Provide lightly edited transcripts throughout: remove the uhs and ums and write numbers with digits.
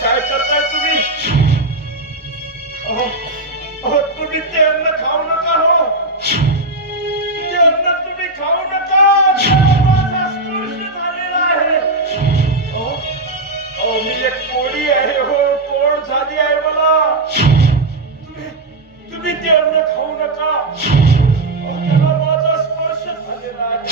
काय करताय तुम्ही? तुम्ही ते अन्न खाऊ नका हो. ते अन्न तुम्ही खाऊ नका. माझा स्पर्श झालेला आहे. मी एक कोडी आहे हो. कोड झाली आहे मला. तुम्ही ते अन्न खाऊ नका. त्याला माझा स्पर्श झालेला आहे.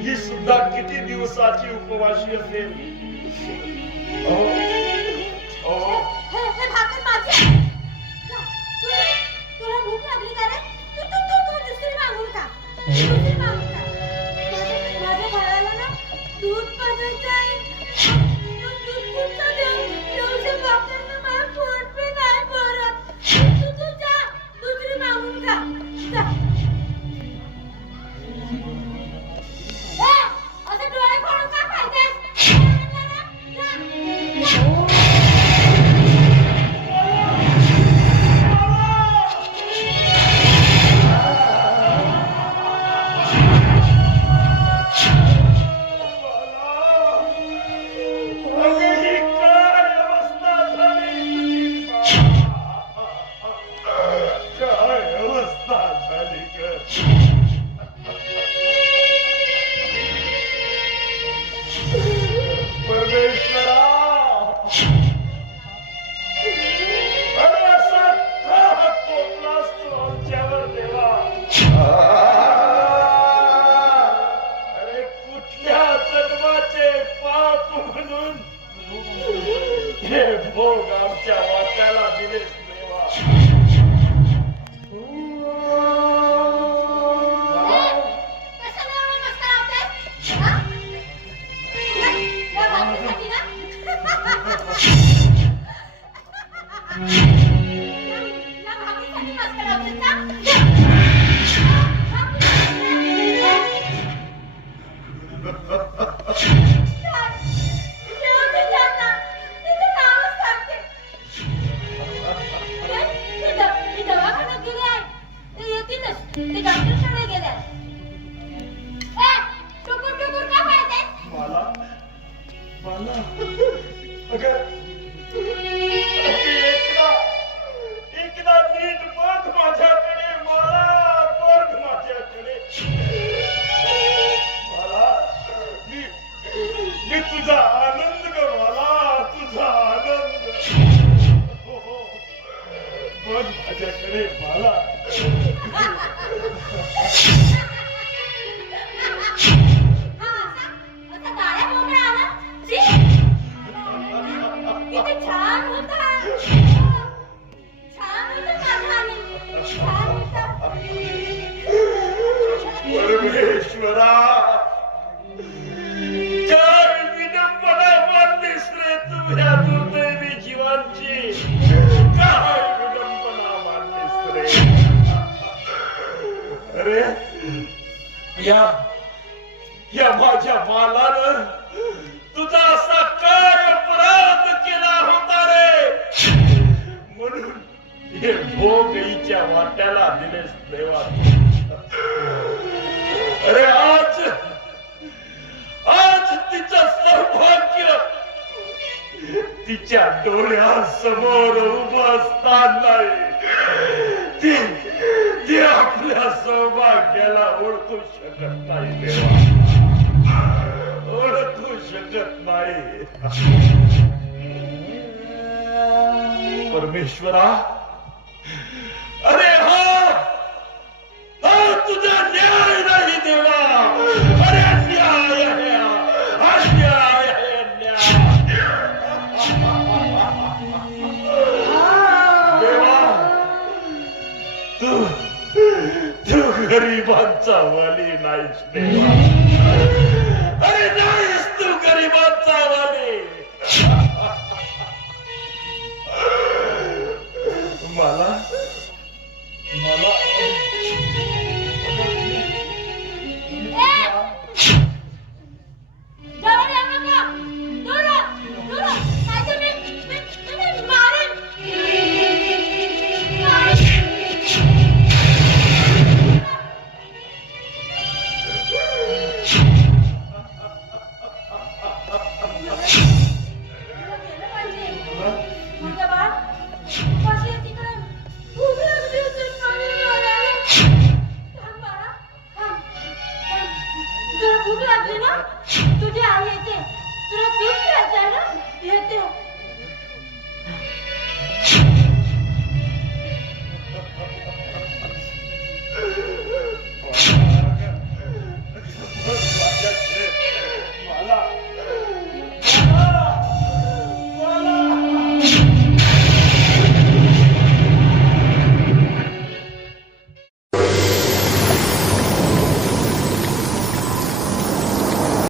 ही सुद्धा किती दिवसाची उपवाशी असेल. तुला भूक लागली का रे? तू दुसरी मागून खा. माझ्या बाळाला ना दूध पाजायचं आहे. दूध कुठचं देऊ बापांना मला पोट पण नाही भरत. तू जा दुसरी मागून खा. जा. असं डोळे फोडून का खायचंस? भोग आमच्या वाट्याला दिलेस देवा. ते डॉक्टरकडे गेल्या. टुकुर का पाहिजे? मला एकदा नीट बघ माझ्याकडे. मला बघ माझ्याकडे. मला मी तुझा आनंद ग. मला तुझा आनंद. बघ माझ्याकडे. मला परमेश्वरा, काय विडंबना मानलीस रे तुझ्या दुर्दैवी जीवांची. काय विडंबना मानलीस रे. अरे या माझ्या मालानं तुझा असा काय अपराध केला होता रे. म्हणून हे भोग हिच्या वाट्याला दिलेस देवा. अरे आज तिच्या डोळ्यासमोर उभं असताना ती आपल्या सौभाग्याला ओळखू शकत नाही देवा, ओळखू शकत नाही. परमेश्वरा, अरे हा तुझा न्याय नाही देवा, अरे अन्याय आहे, अन्याय आहे, अन्याय. देवा, तू गरिबांचा वाली नाहीस देवा, अरे नाहीस तू गरिबांचा वाली. मला जवळ येऊ नका. दूर हो, दूर हो. नाहीतर मी मारेन. गेलं पाहिजे. माझ्या बाळ उपाशी आहे तिकडे. भूक लागली असेल, पाणी मिळालं. थांब बाळा, थांब, थांब. तुला भूक लागली ना? तुझी आई येते. तुला दूध प्यायचं आहे ना? येते.